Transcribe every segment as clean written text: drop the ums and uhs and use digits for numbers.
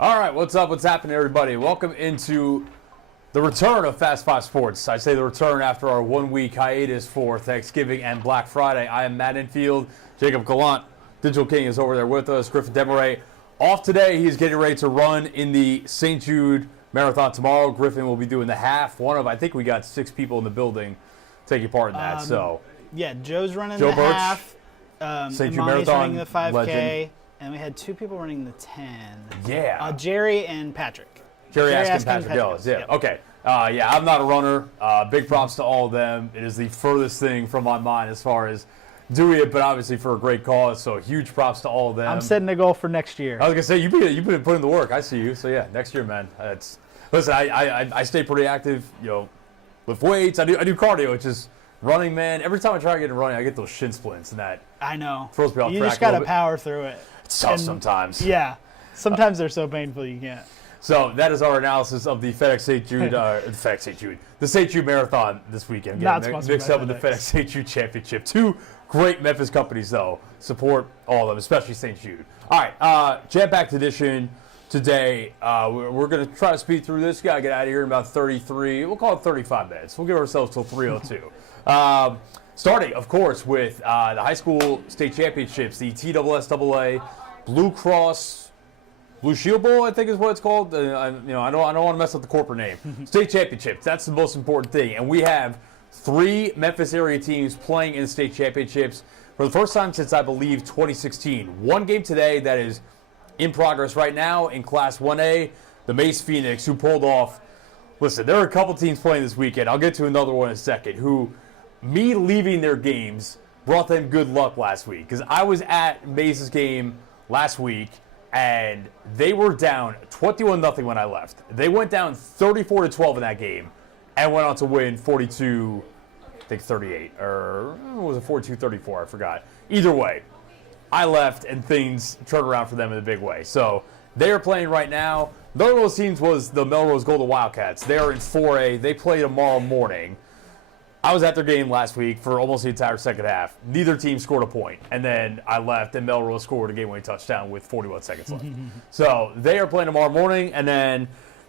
All right, what's up? What's happening, everybody? Welcome into the return of Fast Five Sports. I say the return after our 1 week hiatus for Thanksgiving and Black Friday. I am Matt Infield. Jacob Gallant, Digital King, is over there with us. Griffin Demaray off today. He's getting ready to run in the St. Jude Marathon tomorrow. Griffin will be doing the half. I think we got 6 people in the building taking part in that. Yeah, Joe's running Joe the Birch, half. St. Jude Imani's Marathon running the 5K. legend. And we had 2 people running the 10. Yeah. Jerry and Patrick. Jerry Askin, Patrick Ellis. Yeah. Yep. Okay. I'm not a runner. Big props to all of them. It is the furthest thing from my mind as far as doing it, but obviously for a great cause. So huge props to all of them. I'm setting a goal for next year. I was gonna say you've been putting the work. I see you. So yeah, next year, man. Listen. I stay pretty active. Lift weights. I do cardio. It's just running, man. Every time I try to get into running, I get those shin splints, and that I know. throws me off You track. just gotta power through it. It's tough sometimes. Yeah. Sometimes they're so painful you can't. So that is our analysis of the FedEx St. Jude, the St. Jude Marathon this weekend. Not sponsored Mixed by up with the FedEx St. Jude Championship. 2 great Memphis companies, though. Support all of them, especially St. Jude. All right, jam-packed edition today. We're going to try to speed through this. Got to get out of here in about 33. We'll call it 35 minutes. We'll give ourselves till 3:02. Starting, of course, with the high school state championships, the TSSAA Blue Cross Blue Shield Bowl, I think is what it's called. I don't want to mess up the corporate name. State championships, that's the most important thing. And we have 3 Memphis area teams playing in the state championships for the first time since, I believe, 2016. 1 game today that is in progress right now in Class 1A, the Mace Phoenix, who pulled off. Listen, there are a couple teams playing this weekend. I'll get to another one in a second, who me leaving their games brought them good luck last week. Because I was at Mace's game last week, and they were down 21-0 when I left. They went down 34-12 in that game and went on to win 42, I think 38, or was it 42-34? I forgot. Either way, I left and things turned around for them in a big way. So they are playing right now. Another one of those teams was the Melrose Golden Wildcats. They are in 4A. They play tomorrow morning. I was at their game last week for almost the entire second half. Neither team scored a point. And then I left, and Melrose scored a game-winning touchdown with 41 seconds left. So they are playing tomorrow morning. And then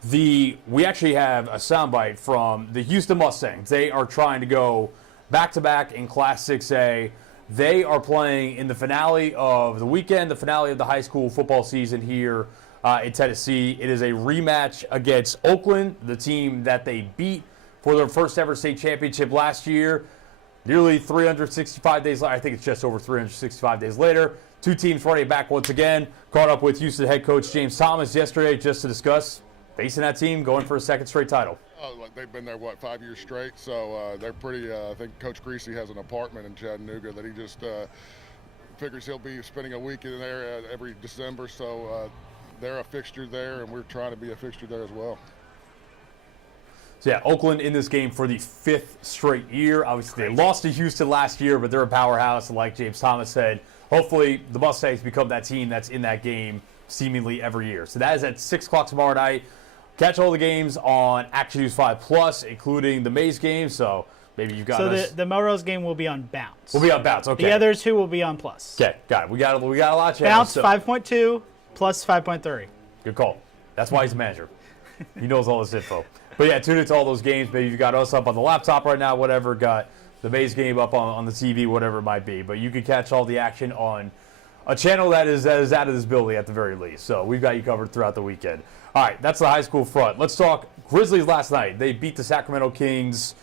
we actually have a soundbite from the Houston Mustangs. They are trying to go back-to-back in Class 6A. They are playing in the finale of the weekend, the finale of the high school football season here in Tennessee. It is a rematch against Oakland, the team that they beat for their first ever state championship last year. Nearly 365 days later, I think it's just over 365 days later. 2 teams running back once again. Caught up with Houston head coach James Thomas yesterday just to discuss facing that team, going for a second straight title. They've been there, 5 years straight, so they're pretty, I think Coach Greasy has an apartment in Chattanooga that he just figures he'll be spending a week in there every December, so they're a fixture there, and we're trying to be a fixture there as well. So yeah, Oakland in this game for the 5th straight year. Obviously, they lost to Houston last year, but they're a powerhouse. And like James Thomas said, hopefully the Mustangs become that team that's in that game seemingly every year. So that is at 6 o'clock tomorrow night. Catch all the games on Action News 5 Plus, including the Maze game. So maybe you've got us. So the Melrose game will be on Bounce. We'll be on Bounce, okay. The other 2 will be on Plus. Okay, got it. We got a lot of channels. Bounce 5.2, Plus 5.3. Good call. That's why he's a manager. He knows all this info. But yeah, tune into all those games. Maybe you've got us up on the laptop right now, whatever. Got the Maze game up on the TV, whatever it might be. But you can catch all the action on a channel that is out of this building at the very least. So we've got you covered throughout the weekend. All right, that's the high school front. Let's talk Grizzlies last night. They beat the Sacramento Kings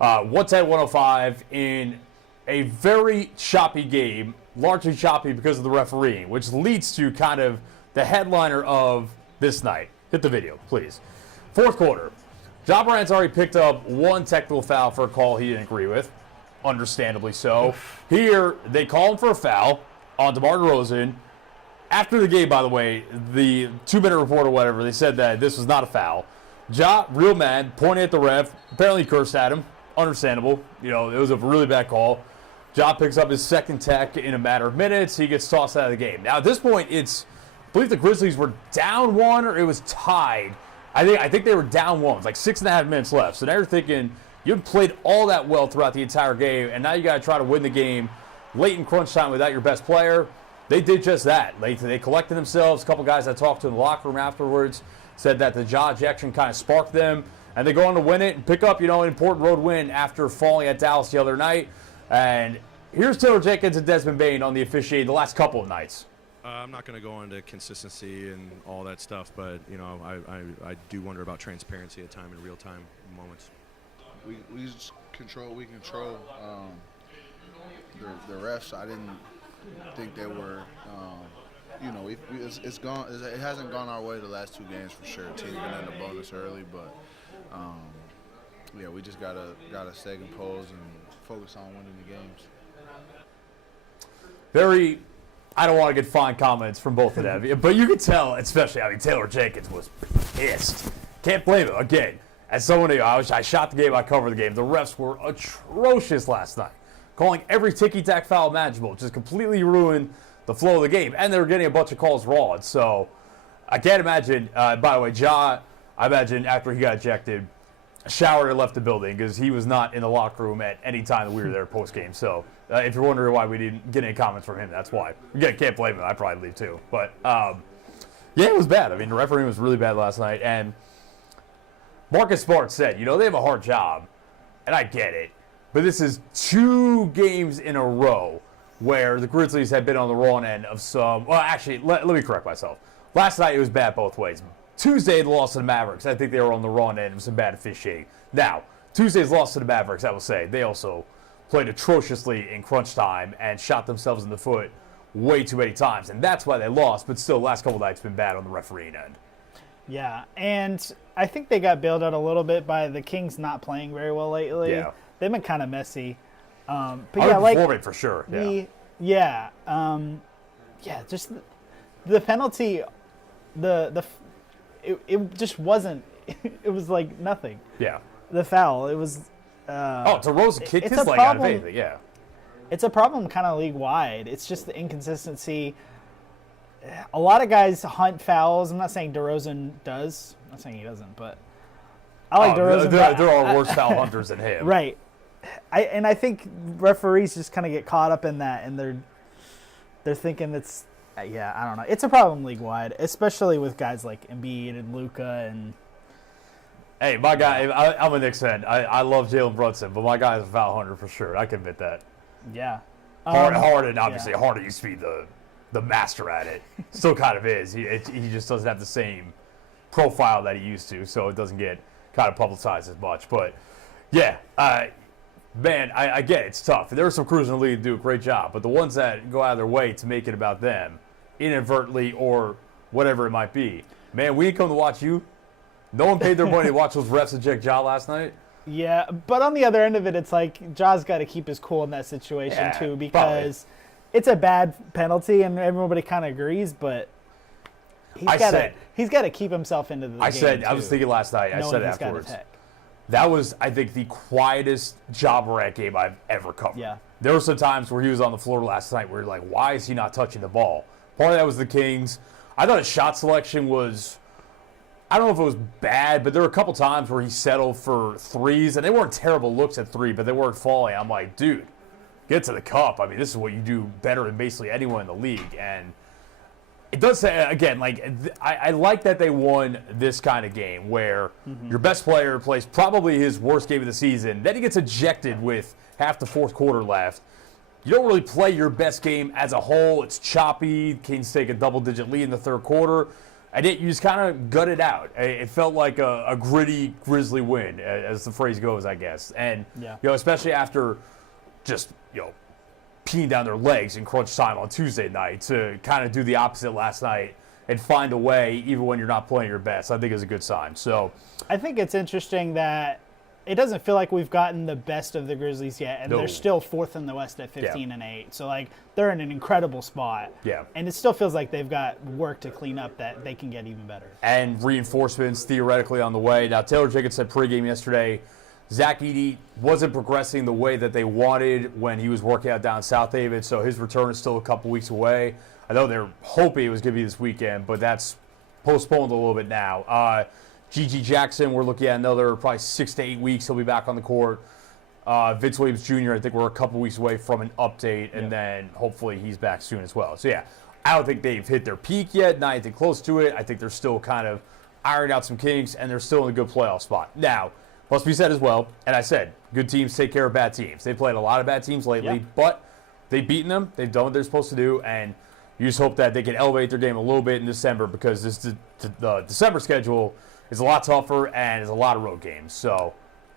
110-105 in a very choppy game, largely choppy because of the refereeing, which leads to kind of the headliner of this night. Hit the video, please. 4th quarter. Ja Morant's already picked up 1 technical foul for a call he didn't agree with, understandably so. Here, they call him for a foul on DeMar DeRozan. After the game, by the way, the 2-minute report or whatever, they said that this was not a foul. Ja, real mad, pointing at the ref, apparently cursed at him. Understandable. It was a really bad call. Ja picks up his 2nd tech in a matter of minutes. He gets tossed out of the game. Now, at this point, I believe the Grizzlies were down 1 or it was tied. I think they were down 1. It's like 6.5 minutes left. So now you're thinking, you've played all that well throughout the entire game, and now you got to try to win the game late in crunch time without your best player. they did just that. They collected themselves. A couple guys I talked to in the locker room afterwards said that the Ja ejection kind of sparked them, and they go on to win it and pick up, an important road win after falling at Dallas the other night. And here's Taylor Jenkins and Desmond Bain on the officiating the last couple of nights. I'm not going to go into consistency and all that stuff, but I do wonder about transparency at time in real-time moments. We just control what we control. The refs, I didn't think they were. It's gone. It hasn't gone our way the last 2 games for sure. Team's been in the bonus early, but we just gotta stay composed and focus on winning the games. I don't want to get fine comments from both of them, but you could tell, especially, Taylor Jenkins was pissed. Can't blame him. Again, as someone who I shot the game, I covered the game. The refs were atrocious last night, calling every ticky-tack foul imaginable, just completely ruined the flow of the game, and they were getting a bunch of calls wrong. So I can't imagine. By the way, Ja, I imagine after he got ejected, showered and left the building because he was not in the locker room at any time that we were there post game. So if you're wondering why we didn't get any comments from him, that's why. Again, can't blame him. I'd probably leave too. But it was bad. The refereeing was really bad last night. And Marcus Smart said, they have a hard job, and I get it. But this is 2 games in a row where the Grizzlies have been on the wrong end of some. Well, actually, let me correct myself. Last night it was bad both ways. Tuesday, the loss to the Mavericks, I think they were on the wrong end of some bad officiating. Now, Tuesday's loss to the Mavericks, I will say, they also played atrociously in crunch time and shot themselves in the foot way too many times, and that's why they lost. But still, the last couple of nights been bad on the refereeing end. Yeah, and I think they got bailed out a little bit by the Kings not playing very well lately. Yeah. They've been kind of messy. But performing for sure. Just the penalty, it just wasn't. It was like nothing. Yeah. The foul, it was. DeRozan kicked his leg out of anything. Yeah. It's a problem kind of league wide. It's just the inconsistency. A lot of guys hunt fouls. I'm not saying DeRozan does. I'm not saying he doesn't, but I like DeRozan. There are worse foul hunters than him. Right. I think referees just kind of get caught up in that, and they're thinking it's I don't know. It's a problem league wide, especially with guys like Embiid and Luka and. Hey, my guy, I'm a Knicks fan. I love Jalen Brunson, but my guy is a foul hunter for sure. I can admit that. Yeah. Harden, obviously, Harden used to be the master at it. Still kind of is. He just doesn't have the same profile that he used to, so it doesn't get kind of publicized as much. But yeah, man, I get it. It's tough. There are some crews in the league that do a great job, but the ones that go out of their way to make it about them, inadvertently or whatever it might be, man, we didn't come to watch you. No one paid their money to watch those refs eject Ja last night. Yeah, but on the other end of it, it's like Ja's got to keep his cool in that situation too, because it's a bad penalty and everybody kind of agrees, but he's got to keep himself into the game. I was thinking last night. I said afterwards. That was, I think, the quietest Ja Morant game I've ever covered. Yeah. There were some times where he was on the floor last night where you're like, why is he not touching the ball? Part of that was the Kings. I thought his shot selection was, I don't know if it was bad, but there were a couple times where he settled for threes, and they weren't terrible looks at three, but they weren't falling. I'm like, dude, get to the cup. I mean, this is what you do better than basically anyone in the league. And it does say, again, I like that they won this kind of game where your best player plays probably his worst game of the season. Then he gets ejected with half the fourth quarter left. You don't really play your best game as a whole. It's choppy. Kings take a double-digit lead in the third quarter. And you just kind of gut it out. It felt like a gritty Grizzly win, as the phrase goes, I guess. And, especially after just, peeing down their legs in crunch time on Tuesday night, to kind of do the opposite last night and find a way, even when you're not playing your best, I think is a good sign. So I think it's interesting that it doesn't feel like we've gotten the best of the Grizzlies yet, and they're still fourth in the West at 15-8. So, they're in an incredible spot. Yeah. And it still feels like they've got work to clean up that they can get even better. And reinforcements theoretically on the way. Now, Taylor Jenkins said pregame yesterday, Zach Edey wasn't progressing the way that they wanted when he was working out down in South Haven, so his return is still a couple weeks away. I know they're hoping it was going to be this weekend, but that's postponed a little bit now. G.G. Jackson, we're looking at another probably 6 to 8 weeks. He'll be back on the court. Vince Williams Jr., I think we're a couple weeks away from an update, and then hopefully he's back soon as well. So, yeah, I don't think they've hit their peak yet, not anything close to it. I think they're still kind of ironing out some kinks, and they're still in a good playoff spot. Now, must be said as well, and I said, good teams take care of bad teams. They've played a lot of bad teams lately, but they've beaten them. They've done what they're supposed to do, and you just hope that they can elevate their game a little bit in December, because the December schedule is a lot tougher and is a lot of road games. So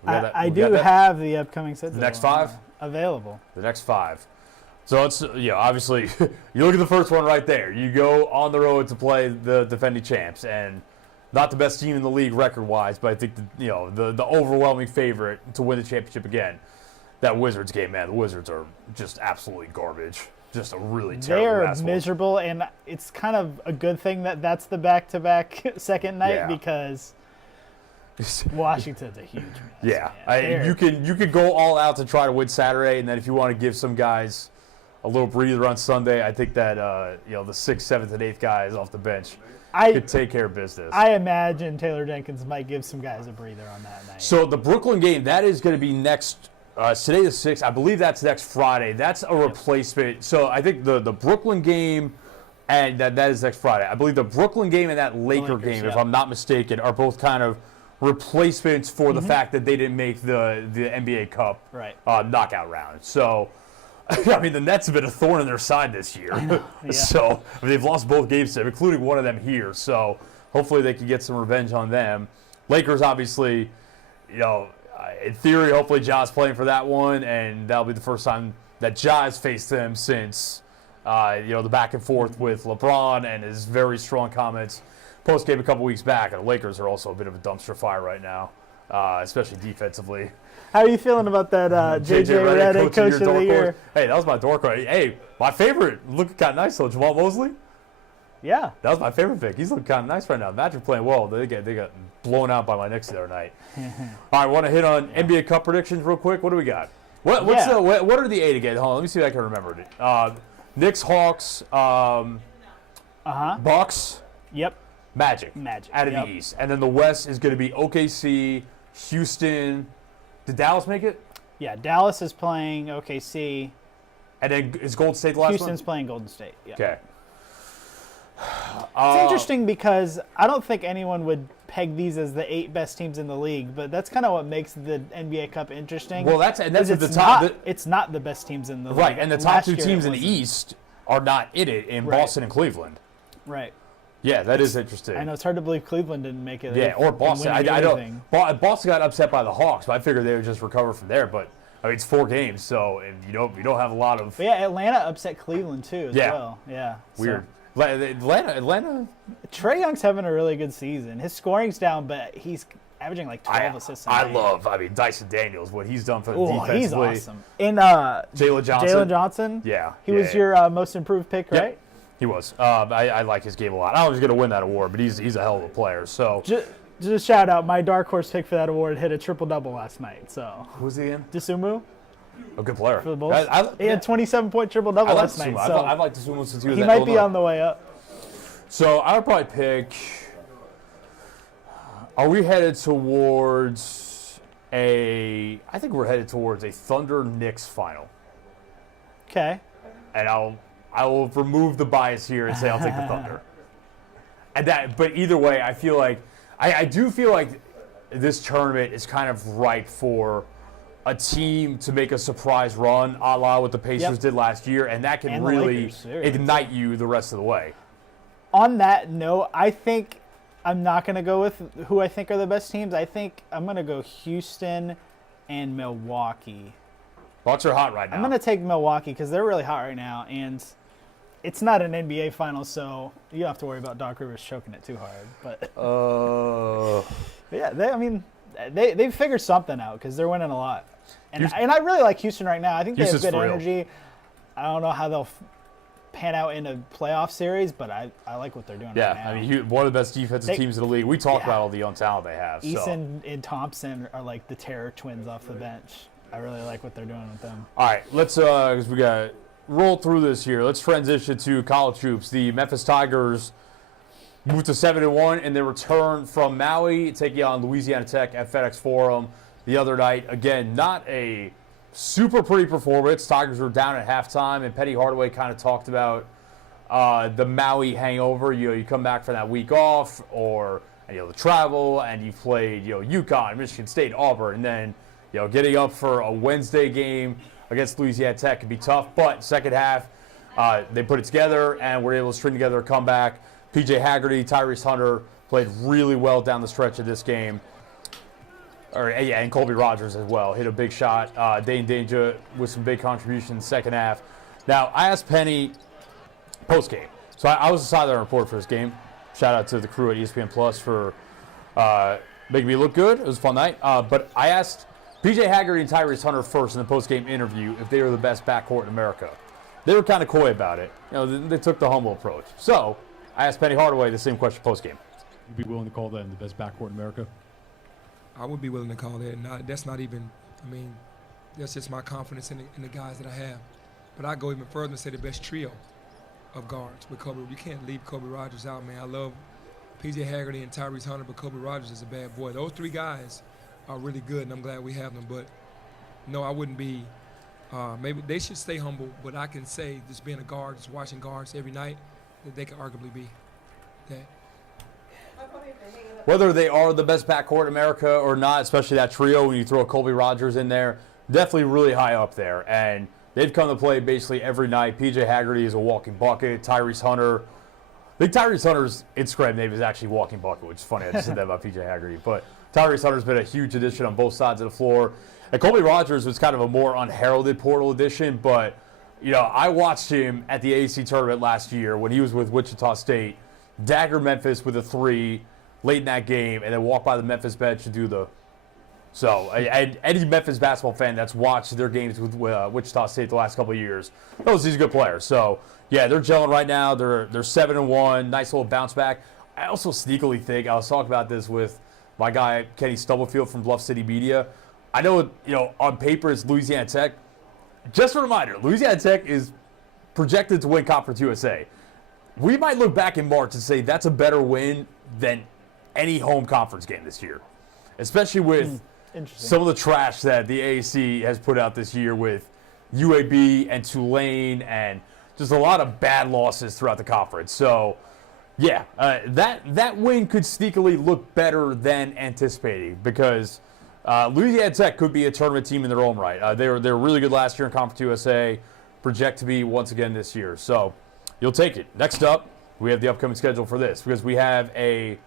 I do have the upcoming schedule. The next 5 available. The next 5. So it's obviously you look at the first one right there. You go on the road to play the defending champs, and not the best team in the league record-wise, but I think the overwhelming favorite to win the championship again. That Wizards game, man, the Wizards are just absolutely garbage. Just a really terrible. They're miserable, and it's kind of a good thing that that's the back-to-back second night because Washington's a huge mess. Yeah, you can go all out to try to win Saturday, and then if you want to give some guys a little breather on Sunday, I think that the 6th, 7th, and 8th guys off the bench could take care of business. I imagine Taylor Jenkins might give some guys a breather on that night. So the Brooklyn game, that is going to be next. Today the 6th. I believe that's next Friday. That's a replacement. So I think the Brooklyn game and that is next Friday. I believe the Brooklyn game and that Lakers game, if I'm not mistaken, are both kind of replacements for the fact that they didn't make the NBA Cup knockout round. So, I mean, the Nets have been a thorn in their side this year. So they've lost both games to them, including one of them here. So hopefully they can get some revenge on them. Lakers, obviously, in theory, hopefully Ja's playing for that one, and that'll be the first time that Ja has faced them since the back and forth with LeBron and his very strong comments post-game a couple weeks back. And the Lakers are also a bit of a dumpster fire right now, especially defensively. How are you feeling about that J.J. Redick Coach of the Year? Hey, that was my dork. Hey, my favorite, looking kind of nice, though, Jamal Mosley. Yeah. That was my favorite pick. He's looking kind of nice right now. Magic playing well. They got blown out by my Knicks the other night. All right, want to hit on NBA Cup predictions real quick? What do we got? What are the 8 again? Hold on, let me see if I can remember it. Knicks, Hawks, Bucks. Yep. Magic. Out of the East. And then the West is going to be OKC, Houston. Did Dallas make it? Yeah, Dallas is playing OKC. And then is Golden State the last Houston's playing Golden State. Yeah. Okay. It's interesting because I don't think anyone would peg these as the 8 best teams in the league, but that's kind of what makes the NBA Cup interesting. Well, that's at the top. It's not the best teams in the league. Right, and the top 2 teams in the East are not in it in Boston and Cleveland. Right. Yeah, that is interesting. I know it's hard to believe Cleveland didn't make it. Yeah, or Boston. I don't. Boston got upset by the Hawks, but I figured they would just recover from there. But I mean, it's 4 games, so and you don't have a lot of. But yeah, Atlanta upset Cleveland too as well. Yeah. Weird. So, Atlanta. Trae Young's having a really good season. His scoring's down, but he's averaging like 12 assists. Dyson Daniels, what he's done for the defense. He's awesome. And Jalen Johnson. Yeah. He was your most improved pick, right? He was. I like his game a lot. I was going to win that award, but he's a hell of a player. So just shout out, my dark horse pick for that award hit a triple-double last night. So who's he in? Dosunmu. A good player. For the Bulls. He had 27-point triple-double last night. So I've liked Dosunmu since he was at Illinois. He might be on the way up. So I would probably pick. Are we headed towards I think we're headed towards a Thunder Knicks final. Okay. And I will remove the bias here and say I'll take the Thunder. But either way, I feel like I do feel like this tournament is kind of ripe for a team to make a surprise run, a la what the Pacers did last year, and that can really ignite you the rest of the way. On that note, I think I'm not going to go with who I think are the best teams. I think I'm going to go Houston and Milwaukee. Bucks are hot right now. I'm going to take Milwaukee because they're really hot right now, and it's not an NBA final, so you don't have to worry about Doc Rivers choking it too hard. But yeah, they've figured something out because they're winning a lot, and I really like Houston right now. I think they have good energy. I don't know how they'll pan out in a playoff series, but I like what they're doing right now. Yeah, I mean, one of the best defensive teams in the league. We talk about all the young talent they have. Eason and Thompson are like the terror twins off the bench. I really like what they're doing with them. All right, let's because we got roll through this here. Let's transition to college hoops. The Memphis Tigers moved to 7-1 in their return from Maui, taking on Louisiana Tech at FedEx Forum the other night. Again, not a super pretty performance. Tigers were down at halftime, and Penny Hardaway kind of talked about the Maui hangover. You come back from that week off, or the travel, and you played UConn, Michigan State, Auburn, and then getting up for a Wednesday game against Louisiana Tech can be tough. But second half, they put it together and were able to string together a comeback. P.J. Haggerty, Tyrese Hunter played really well down the stretch of this game. And Colby Rogers as well hit a big shot. Dane Danger with some big contributions in the second half. Now, I asked Penny post-game. So I was a sideline reporter for this game. Shout out to the crew at ESPN Plus for making me look good. It was a fun night. But I asked P.J. Haggerty and Tyrese Hunter first in the post-game interview if they were the best backcourt in America. They were kind of coy about it. They took the humble approach. So I asked Penny Hardaway the same question post-game. You'd be willing to call them the best backcourt in America? I would be willing to call that. That's not even, that's just my confidence in the guys that I have. But I go even further and say the best trio of guards with Kobe. You can't leave Kobe Rogers out, man. I love P.J. Haggerty and Tyrese Hunter, but Kobe Rogers is a bad boy. Those three guys are really good, and I'm glad we have them. But, no, I wouldn't be maybe they should stay humble, but I can say just being a guard, just watching guards every night, that they could arguably be that. Whether they are the best backcourt in America or not, especially that trio when you throw Colby Rogers in there, definitely really high up there. And they've come to play basically every night. P.J. Haggerty is a walking bucket. Tyrese Hunter, I think Tyrese Hunter's Instagram name is actually Walking Bucket, which is funny. I just said that about P.J. Haggerty. But Tyrese Hunter's been a huge addition on both sides of the floor. And Colby Rogers was kind of a more unheralded portal addition, but I watched him at the AAC tournament last year when he was with Wichita State, dagger Memphis with a three late in that game, and then walk by the Memphis bench to do the. So, and any Memphis basketball fan that's watched their games with Wichita State the last couple of years knows he's a good player. So, yeah, they're gelling right now. They're 7-1, nice little bounce back. I also sneakily think, I was talking about this with my guy Kenny Stubblefield from Bluff City Media. I know, on paper it's Louisiana Tech. Just a reminder, Louisiana Tech is projected to win Conference USA. We might look back in March and say that's a better win than any home conference game this year, especially with some of the trash that the AAC has put out this year with UAB and Tulane and just a lot of bad losses throughout the conference. So, yeah, that win could sneakily look better than anticipated because Louisiana Tech could be a tournament team in their own right. They were really good last year in Conference USA, project to be once again this year. So, you'll take it. Next up, we have the upcoming schedule for this because we have a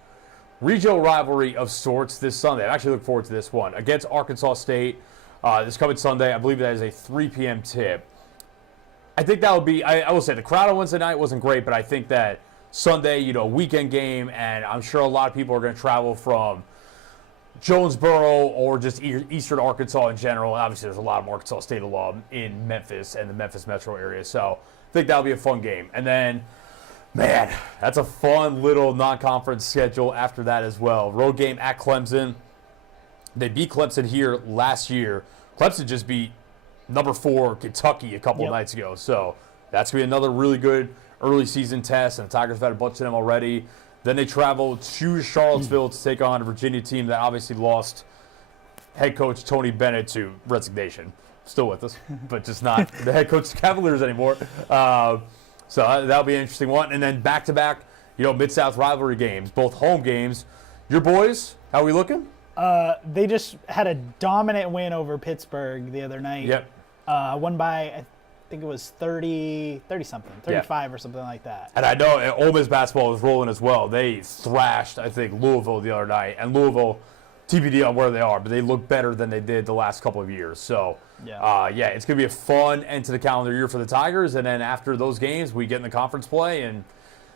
regional rivalry of sorts this Sunday. I actually look forward to this one against Arkansas State this coming Sunday. I believe that is a 3 p.m. tip. I think that would be, I will say the crowd on Wednesday night wasn't great, but I think that Sunday, weekend game, and I'm sure a lot of people are going to travel from Jonesboro or just eastern Arkansas in general. And obviously, there's a lot of Arkansas State alum in Memphis and the Memphis metro area. So I think that'll be a fun game. And then, man, that's a fun little non-conference schedule after that as well. Road game at Clemson. They beat Clemson here last year. Clemson just beat number 4 Kentucky a couple nights ago. So that's going to be another really good early season test, and the Tigers have had a bunch of them already. Then they travel to Charlottesville to take on a Virginia team that obviously lost head coach Tony Bennett to resignation. Still with us, but just not the head coach of the Cavaliers anymore. So that'll be an interesting one. And then back-to-back, Mid-South rivalry games, both home games. Your boys, how are we looking? They just had a dominant win over Pittsburgh the other night. Yep. Won by, I think it was 30-something, 35 or something like that. And I know Ole Miss basketball is rolling as well. They thrashed, I think, Louisville the other night. And Louisville, TBD on where they are, but they look better than they did the last couple of years. So, it's going to be a fun end to the calendar year for the Tigers. And then after those games, we get in the conference play, and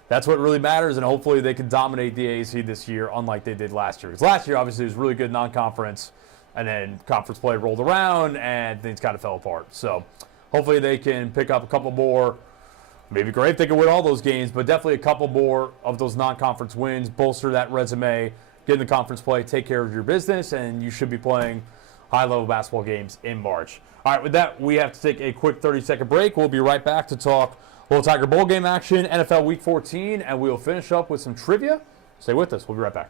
that's what really matters. And hopefully they can dominate the AAC this year, unlike they did last year. Because last year, obviously, it was really good non-conference, and then conference play rolled around, and things kind of fell apart. So hopefully they can pick up a couple more. Maybe great if they can win all those games, but definitely a couple more of those non-conference wins, bolster that resume, get in the conference play, take care of your business, and you should be playing high-level basketball games in March. All right, with that, we have to take a quick 30-second break. We'll be right back to talk little Tiger Bowl game action, NFL Week 14, and we'll finish up with some trivia. Stay with us. We'll be right back.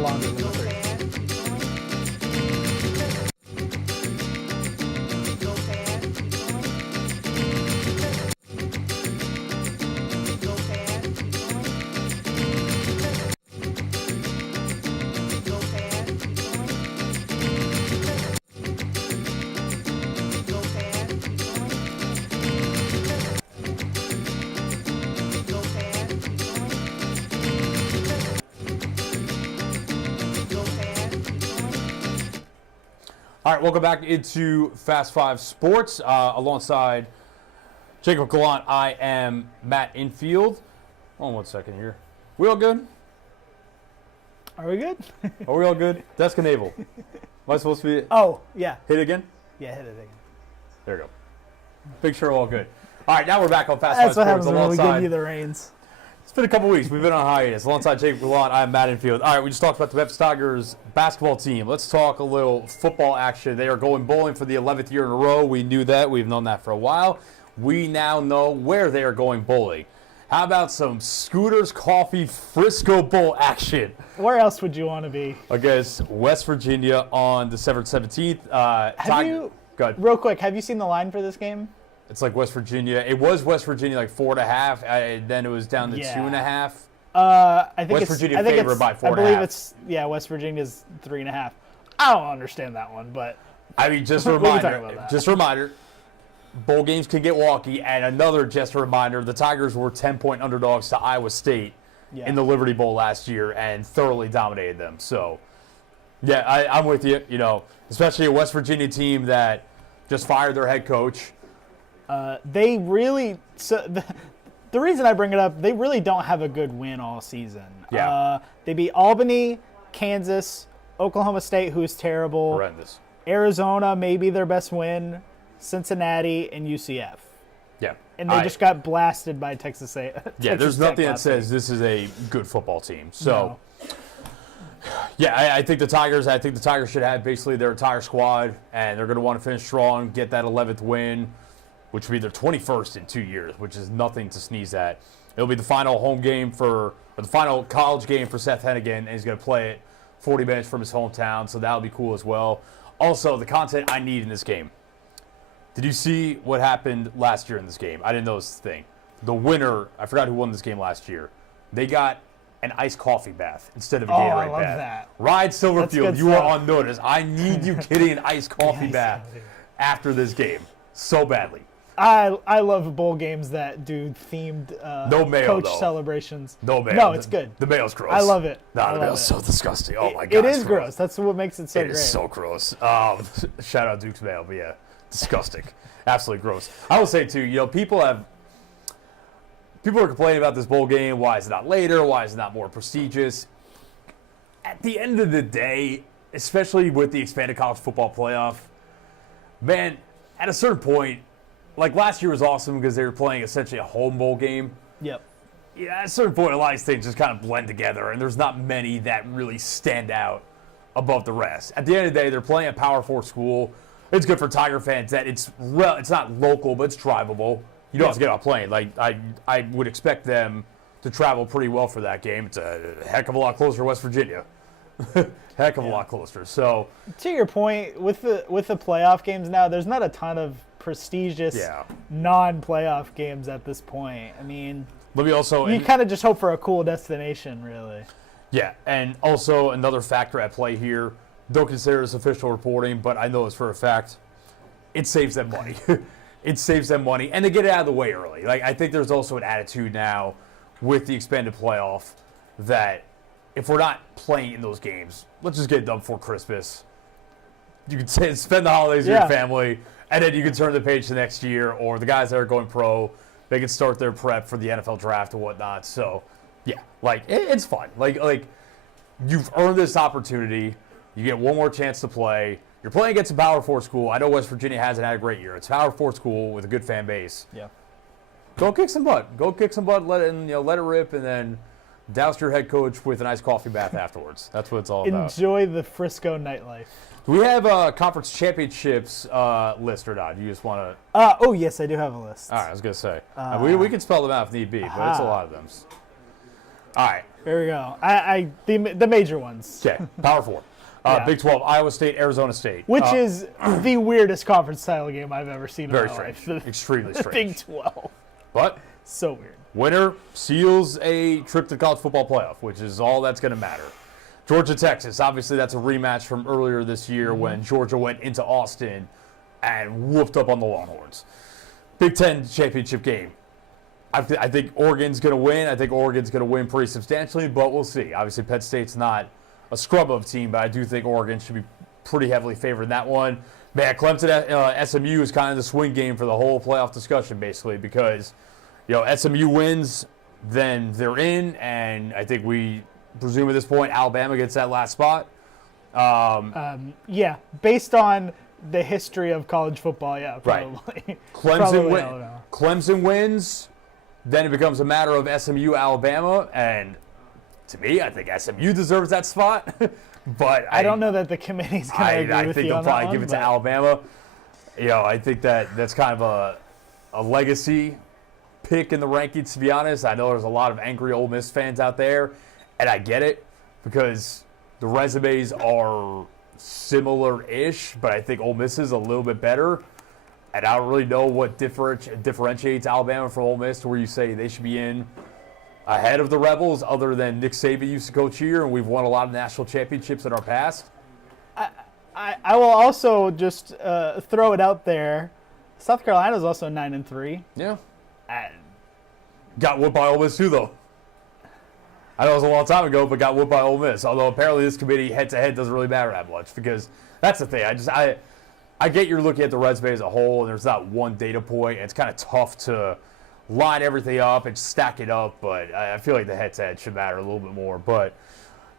longer than 3. All right, welcome back into Fast Five Sports. Alongside Jacob Gallant, I am Matt Infield. Hold on 1 second here. We all good? Are we good? Are we all good? Desk and navel. Am I supposed to be? Oh, yeah. Hit it again? Yeah, hit it again. There we go. Big sure we're all good. All right, now we're back on Fast That's what Five happens Sports. when we give Alongside, you the reins. it's been a couple weeks. We've been on hiatus. Alongside Jacob Gallant, I'm Matt Infield. All right, we just talked about the Memphis Tigers basketball team. Let's talk a little football action. They are going bowling for the 11th year in a row. We knew that. We've known that for a while. We now know where they are going bowling. How about some Scooters Coffee Frisco Bowl action Where else would you want to be? against West Virginia on December 17th? Have you, Go ahead. real quick, have you seen the line for this game? It's like West Virginia. It was West Virginia like 4.5. Then it was down to Yeah. 2.5. I think West it's Virginia I think favored it's, by 4.5. I believe it's West Virginia's 3.5. I don't understand that one, but I mean, just a We can talk reminder. about that. Just a reminder. Bowl games can get wonky, and another just a reminder: the Tigers were 10-point underdogs to Iowa State yeah. in the Liberty Bowl last year and thoroughly dominated them. So, yeah, I'm with you. You know, especially a West Virginia team that just fired their head coach. They really the reason I bring it up, they really don't have a good win all season. Yeah. They beat Albany, Kansas, Oklahoma State, who's terrible, Horrendous. Arizona, maybe their best win, Cincinnati, and UCF. Yeah. And they just got blasted by Texas A. Yeah, there's Texas Tech nothing that last says week. this is a good football team. So, No. yeah, I think the Tigers should have basically their entire squad, and they're going to want to finish strong, get that 11th win, which would be their 21st in 2 years, which is nothing to sneeze at. It'll be the final home game or the final college game for Seth Hennigan, and he's going to play it 40 minutes from his hometown, so that'll be cool as well. Also, the content I need in this game. Did you see what happened last year in this game? I didn't know this thing. The winner, I forgot who won this game last year. They got an iced coffee bath instead of a Gatorade I love bath. that. Ride Silverfield, good you are stuff. on notice. I need you getting an iced coffee Nice. bath after this game so badly. I love bowl games that do themed No mayo, coach though. celebrations. No mayo. No, it's good. The mayo's gross. I love it. No, I the love mayo's it. so disgusting. Oh my god, It it's is gross. That's what makes it so It great. is so gross. Shout out Duke's mayo, but yeah, disgusting. Absolutely gross. I will say too, you know, people are complaining about this bowl game. Why is it not later? Why is it not more prestigious? At the end of the day, especially with the expanded college football playoff, man, at a certain point, like last year was awesome because they were playing essentially a home bowl game. Yep. Yeah, at a certain point, a lot of these things just kind of blend together, and there's not many that really stand out above the rest. At the end of the day, they're playing a Power 4 school. It's good for Tiger fans that it's not local, but it's drivable. You don't have to get on a plane. Like I would expect them to travel pretty well for that game. It's a heck of a lot closer to West Virginia. Heck of a lot closer. So To your point, with the playoff games now, there's not a ton of prestigious non-playoff games at this point. I mean, let me also you kind of just hope for a cool destination, really. Yeah, and also another factor at play here. Don't consider this official reporting, but I know this for a fact. It saves them money. It saves them money, and they get it out of the way early. Like I think there's also an attitude now with the expanded playoff that if we're not playing in those games, let's just get it done before Christmas. You can spend the holidays with your family, and then you can turn the page to next year. Or the guys that are going pro, they can start their prep for the NFL draft and whatnot. So, yeah, like it's fun. Like you've earned this opportunity. You get one more chance to play. You're playing against a Power 4 school. I know West Virginia hasn't had a great year. It's a Power 4 school with a good fan base. Yeah. Go kick some butt. Go kick some butt. Let it rip, and then douse your head coach with a nice coffee bath afterwards. That's what it's all about. Enjoy the Frisco nightlife. Do we have a conference championships list or not? You just want to? Oh yes, I do have a list. All right, I was gonna say we can spell them out if need be, but it's a lot of them. All right, There we go. The major ones. Okay, Power 4. Yeah. Big 12, Iowa State, Arizona State. Which is the weirdest conference title game I've ever seen very in my strange. life. Extremely The strange. Big 12. But So weird. winner seals a trip to the college football playoff, which is all that's going to matter. Georgia, Texas. Obviously, that's a rematch from earlier this year when Georgia went into Austin and whooped up on the Longhorns. Big Ten championship game. I think Oregon's going to win. I think Oregon's going to win pretty substantially, but we'll see. Obviously, Penn State's not a scrub of team, but I do think Oregon should be pretty heavily favored in that one. Man, Clemson, SMU is kind of the swing game for the whole playoff discussion, basically, because SMU wins, then they're in, and I think we presume at this point Alabama gets that last spot. Yeah, based on the history of college football, yeah, probably. Right. Probably Alabama. Clemson wins, then it becomes a matter of SMU, Alabama, and to me, I think SMU deserves that spot. But I don't know that the committee's going to agree with you on that I think they'll probably give it to Alabama. I think that's kind of a legacy pick in the rankings, to be honest. I know there's a lot of angry Ole Miss fans out there, and I get it because the resumes are similar-ish, but I think Ole Miss is a little bit better. And I don't really know what differentiates Alabama from Ole Miss to where you say they should be in ahead of the Rebels, other than Nick Saban used to coach here, and we've won a lot of national championships in our past. I will also just throw it out there. South Carolina's also 9-3. Yeah. Got whooped by Ole Miss too, though. I know it was a long time ago, but got whooped by Ole Miss. Although apparently this committee head-to-head doesn't really matter that much, because that's the thing. I get you're looking at the resume as a whole, and there's not one data point. It's kind of tough to line everything up and stack it up, but I feel like the head-to-head should matter a little bit more. But,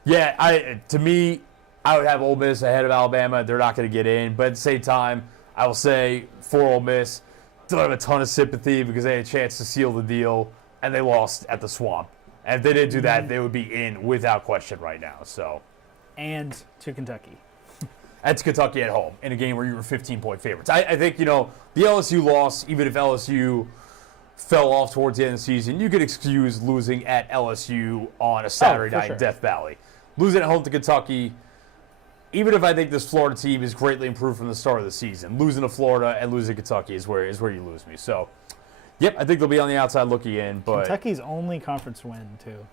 yeah, to me, I would have Ole Miss ahead of Alabama. They're not going to get in. But at the same time, I will say for Ole Miss, don't have a ton of sympathy because they had a chance to seal the deal, and they lost at the Swamp. And if they didn't do that, they would be in without question right now. So, And to Kentucky. That's Kentucky at home in a game where you were 15-point favorites. I think, the LSU loss, even if LSU fell off towards the end of the season, you could excuse losing at LSU on a Saturday night in Death Valley. Losing at home to Kentucky, even if I think this Florida team is greatly improved from the start of the season, losing to Florida and losing to Kentucky is where you lose me. So, yep, I think they'll be on the outside looking in. But Kentucky's only conference win, too.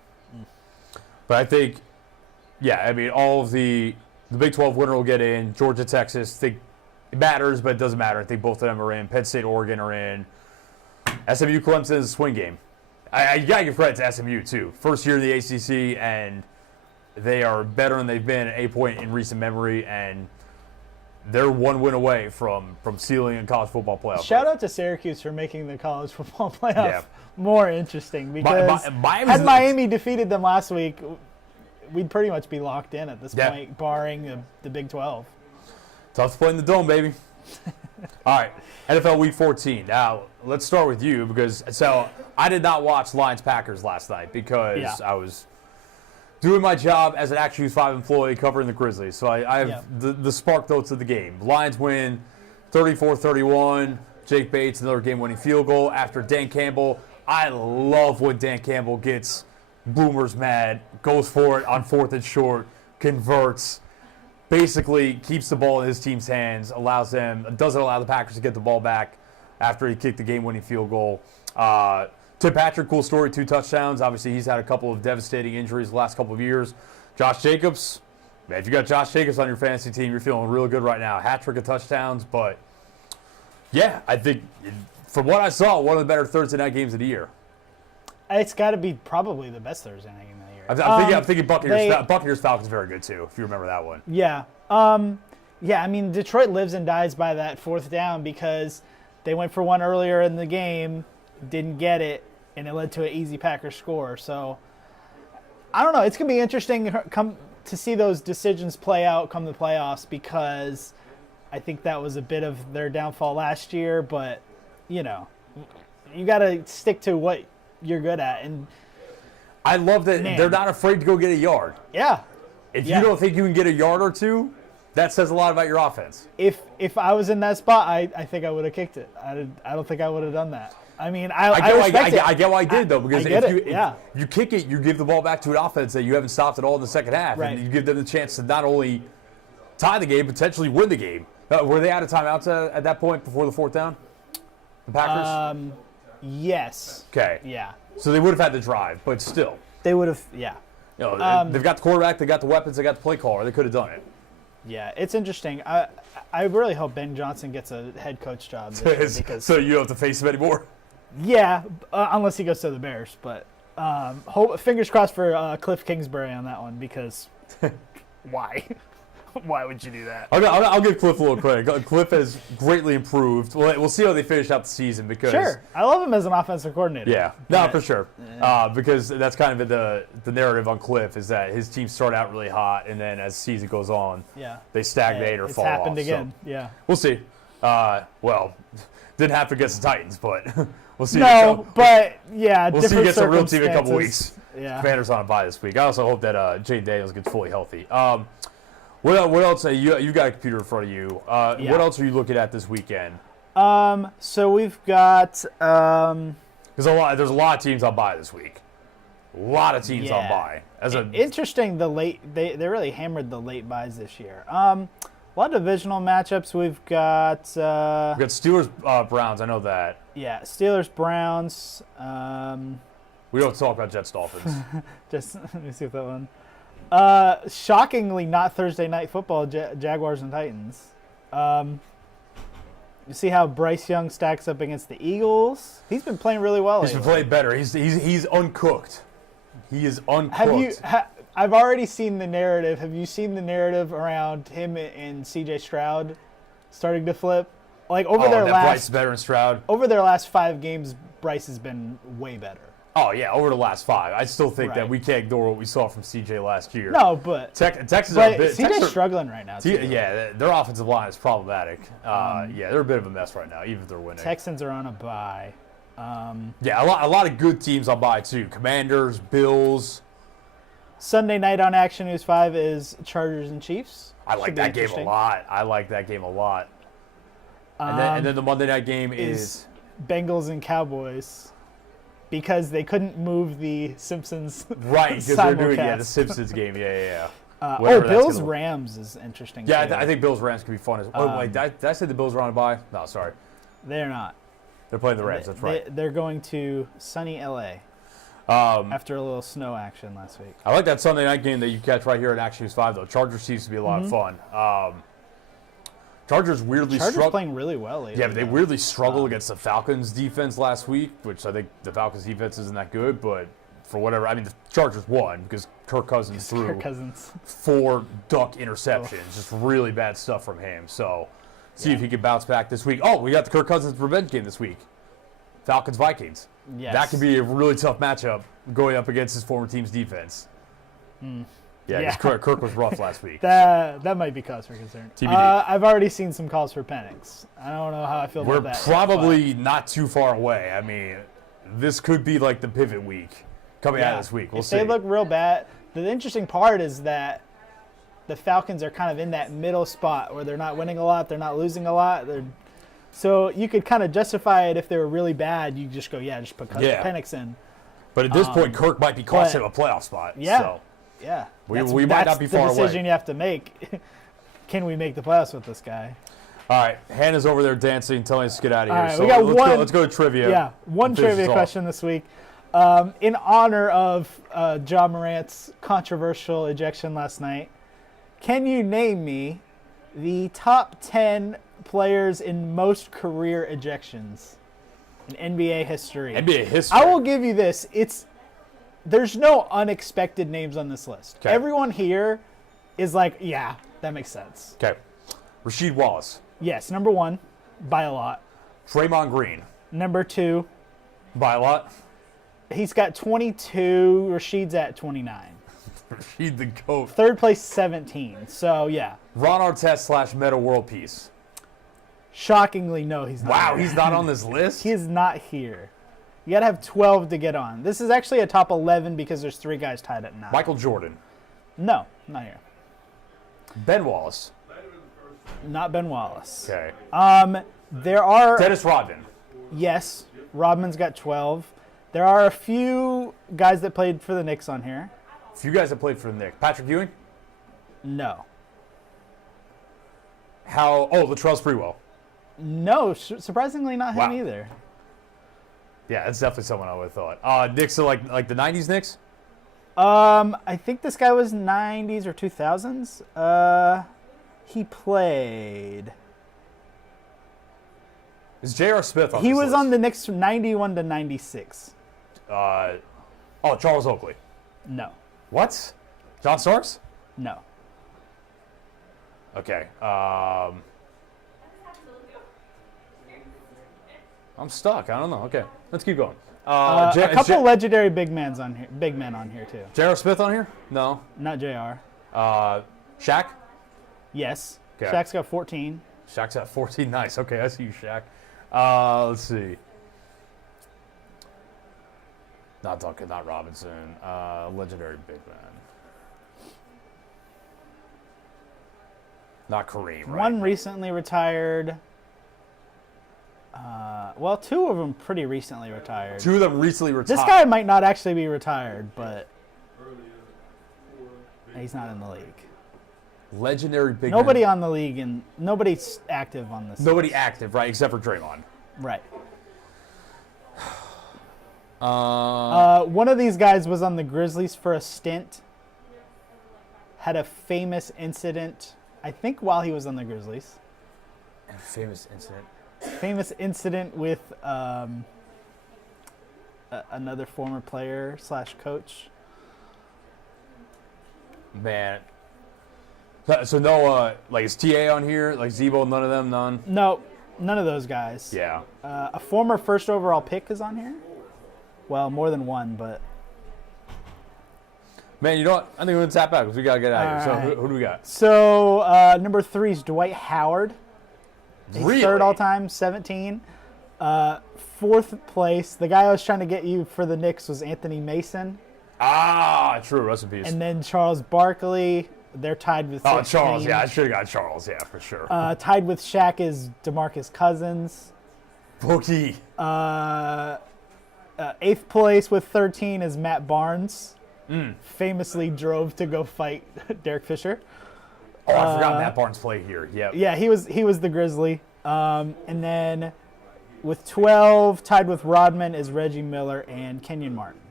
But I think, all of the Big 12 winner will get in. Georgia, Texas, I think it matters, but it doesn't matter. I think both of them are in. Penn State, Oregon are in. SMU, Clemson is a swing game. You got to give credit to SMU, too. First year in the ACC, and they are better than they've been at a point in recent memory, and they're one win away from sealing a college football playoff. Shout out to Syracuse for making the college football playoff more interesting, because had Miami defeated them last week, we'd pretty much be locked in at this point, barring the Big 12. Tough to play in the Dome, baby. All right, NFL Week 14. Now, let's start with you, because I did not watch Lions-Packers last night because I was doing my job as an Action News 5 employee covering the Grizzlies. So I have the spark notes of the game. Lions win 34-31. Jake Bates, another game-winning field goal after Dan Campbell. I love when Dan Campbell gets boomers mad, goes for it on 4th and short, converts, basically keeps the ball in his team's hands, doesn't allow the Packers to get the ball back after he kicked the game-winning field goal. Tim Patrick, cool story, 2 touchdowns. Obviously, he's had a couple of devastating injuries the last couple of years. Josh Jacobs, man, if you got Josh Jacobs on your fantasy team, you're feeling real good right now. Hat trick of touchdowns, but yeah, I think from what I saw, one of the better Thursday night games of the year. It's got to be probably the best Thursday night game of the year. I'm thinking Buccaneers Falcons very good too, if you remember that one. Yeah. I mean, Detroit lives and dies by that 4th down, because they went for one earlier in the game, didn't get it, and it led to an easy Packers score. So, I don't know. It's going to be interesting to see those decisions play out come the playoffs, because I think that was a bit of their downfall last year. But, you got to stick to what you're good at. And I love that they're not afraid to go get a yard. Yeah. If you don't think you can get a yard or two, that says a lot about your offense. If I was in that spot, I think I would have kicked it. I don't think I would have done that. I mean, I respect it. I get why he did, though, because if you kick it, you give the ball back to an offense that you haven't stopped at all in the second half. Right. And you give them the chance to not only tie the game, potentially win the game. Were they out of timeouts at that point before the fourth down? The Packers? Yes. Okay. Yeah. So they would have had the drive, but still. They would have, yeah. You know, they've got the quarterback, they got the weapons, they got the play caller. They could have done it. Yeah, it's interesting. I really hope Ben Johnson gets a head coach job this year because, so you don't have to face him anymore? Yeah, unless he goes to the Bears. But fingers crossed for Cliff Kingsbury on that one because why? Why would you do that? I'll give Cliff a little credit. Cliff has greatly improved. We'll see how they finish out the season because sure, I love him as an offensive coordinator. Yeah, no, for sure. Because that's kind of the narrative on Cliff is that his teams start out really hot and then as the season goes on, they stagnate or fall off. It's happened again. So yeah, we'll see. Well, didn't happen against the Titans, but we'll see. No, but yeah, we'll see against a real team in a couple weeks. Yeah, Commanders on a bye this week. I also hope that Jay Daniels gets fully healthy. What else? You got a computer in front of you. What else are you looking at this weekend? So we've got there's a lot of teams on bye this week. A lot of teams on bye. Interesting. They really hammered the late buys this year. A lot of divisional matchups. We've got Steelers Browns. I know that. Yeah, Steelers Browns. We don't talk about Jets Dolphins. Just let me see if that one. Shockingly, not Thursday night football. Jaguars and Titans. You see how Bryce Young stacks up against the Eagles? He's been playing really well. He's been playing better. He's uncooked. He is uncooked. I've already seen the narrative. Have you seen the narrative around him and C.J. Stroud starting to flip? Like Bryce better than Stroud. Over their last 5 games, Bryce has been way better. Oh, yeah, over the last 5. I still think that we can't ignore what we saw from C.J. last year. No, but Texas C.J.'s struggling right now, too. Yeah, their offensive line is problematic. They're a bit of a mess right now, even if they're winning. Texans are on a bye. A lot of good teams on bye, too. Commanders, Bills. Sunday night on Action News 5 is Chargers and Chiefs. I like that game a lot. And then the Monday night game is Bengals and Cowboys. Because they couldn't move the Simpsons. Right, because they're doing the Simpsons game. Yeah. Bills Rams is interesting. Yeah, too. I think Bills Rams could be fun. Wait, did I say the Bills are on a bye? No, sorry. They're not. They're playing the Rams. That's right. They're going to sunny LA. After a little snow action last week. I like that Sunday night game that you catch right here at Action News 5, though. Chargers seems to be a lot of fun. Chargers playing really well lately. Yeah, but they weirdly struggled against the Falcons defense last week, which I think the Falcons defense isn't that good, but for whatever, I mean, the Chargers won because Kirk Cousins threw 4 duck interceptions, just really bad stuff from him. So see if he can bounce back this week. Oh, we got the Kirk Cousins revenge game this week. Falcons-Vikings. Yes. That could be a really tough matchup going up against his former team's defense. Yeah, Kirk was rough last week. That might be cause for concern. TBD. I've already seen some calls for Penix. I don't know how I feel about that. We're probably not too far away. I mean, this could be like the pivot week coming out of this week. We'll see. They look real bad. The interesting part is that the Falcons are kind of in that middle spot where they're not winning a lot, they're not losing a lot. So you could kind of justify it if they were really bad. You just go, just put Penix in. But at this point, Kirk might be costing him a playoff spot. Yeah. So. Yeah. We might not be far away. That's the decision you have to make. Can we make the playoffs with this guy? All right. Hannah's over there dancing, telling us to get out of here. All right, so we got let's go to trivia. Yeah, one trivia question this week. In honor of Ja Morant's controversial ejection last night, can you name me the top 10 players in most career ejections in NBA history? NBA history. I will give you this. There's no unexpected names on this list. Okay. Everyone here is like, yeah, that makes sense. Okay. Rasheed Wallace. Yes, number 1, by a lot. Draymond Green. Number 2. By a lot. He's got 22. Rasheed's at 29. Rasheed the GOAT. Third place, 17. So, yeah. Ron Artest / Meta World Peace. Shockingly, no, he's not. Wow, here. he's not on this list? He is not here. You got to have 12 to get on. This is actually a top 11 because there's 3 guys tied at 9. Michael Jordan. No, not here. Ben Wallace. Not Ben Wallace. Okay. There are... Dennis Rodman. Yes. Rodman's got 12. There are a few guys that played for the Knicks on here. A few guys that played for the Knicks. Patrick Ewing? No. Latrell Sprewell. No, surprisingly not him Wow. either. Yeah, that's definitely someone I would have thought. Knicks are like the 90s Knicks? I think this guy was 90s or 2000s. He played. Is J.R. Smith on He this was list? on the Knicks from 91 to 96. Charles Oakley. No. What? John Starks? No. Okay. I'm stuck. I don't know. Okay, let's keep going. A couple legendary big men on here too. J.R. Smith on here? No. Not JR. Shaq? Yes. Okay. Shaq's got 14. Shaq's at 14. Nice. Okay, I see you, Shaq. Let's see. Not Duncan, not Robinson. Legendary big man. Not Kareem, right? One recently retired. Two of them pretty recently retired. Two of them recently retired. This guy might not actually be retired, but he's not in the league. Legendary big Nobody man. on the league, and nobody's active on this. Nobody active, right? Except for Draymond. Right. Uh, One of these guys was on the Grizzlies for a stint. Had a famous incident, I think, while he was on the Grizzlies. famous incident. Famous incident with another former player / coach. Man. So no, is TA on here? Like Zebo, none of them, none? No, none of those guys. Yeah. A former first overall pick is on here. Well, more than one, but. Man, you know what? I think we're going to tap out because we got to get out of here. All So right. who do we got? So number 3 is Dwight Howard. He's Really? third all time, 17. Fourth place, the guy I was trying to get you for the Knicks was Anthony Mason. Ah, true. Rest in peace. And then Charles Barkley. They're tied with 16. Charles. Yeah, I should have got Charles. Yeah, for sure. Tied with Shaq is DeMarcus Cousins. Bookie. 8th place with 13 is Matt Barnes. Famously drove to go fight Derek Fisher. Oh, I forgot Matt Barnes played here. Yep. Yeah, he was the Grizzly. And then with 12, tied with Rodman, is Reggie Miller and Kenyon Martin.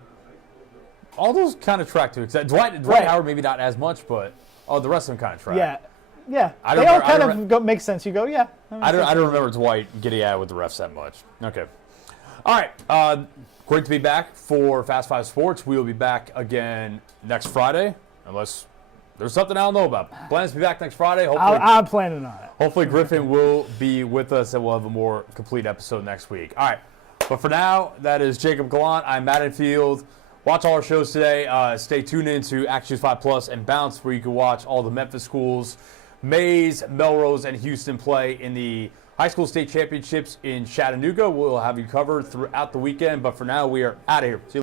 All those kind of track too. Except Dwight Right. Howard maybe not as much, but the rest of them kind of track. Yeah. I They don't all remember- kind of make sense. You go, yeah. that makes I sense. don't remember Dwight getting at it with the refs that much. Okay. All right. Great to be back for Fast 5 Sports. We will be back again next Friday, unless there's something I don't know about. Plans to be back next Friday. Hopefully, I'm planning on it. hopefully Griffin will be with us and we'll have a more complete episode next week. All right. But for now, that is Jacob Gallant. I'm Matt Enfield. Watch all our shows today. Stay tuned in to Actions 5 Plus and Bounce, where you can watch all the Memphis schools, Mays, Melrose, and Houston play in the high school state championships in Chattanooga. We'll have you covered throughout the weekend. But for now, we are out of here. See you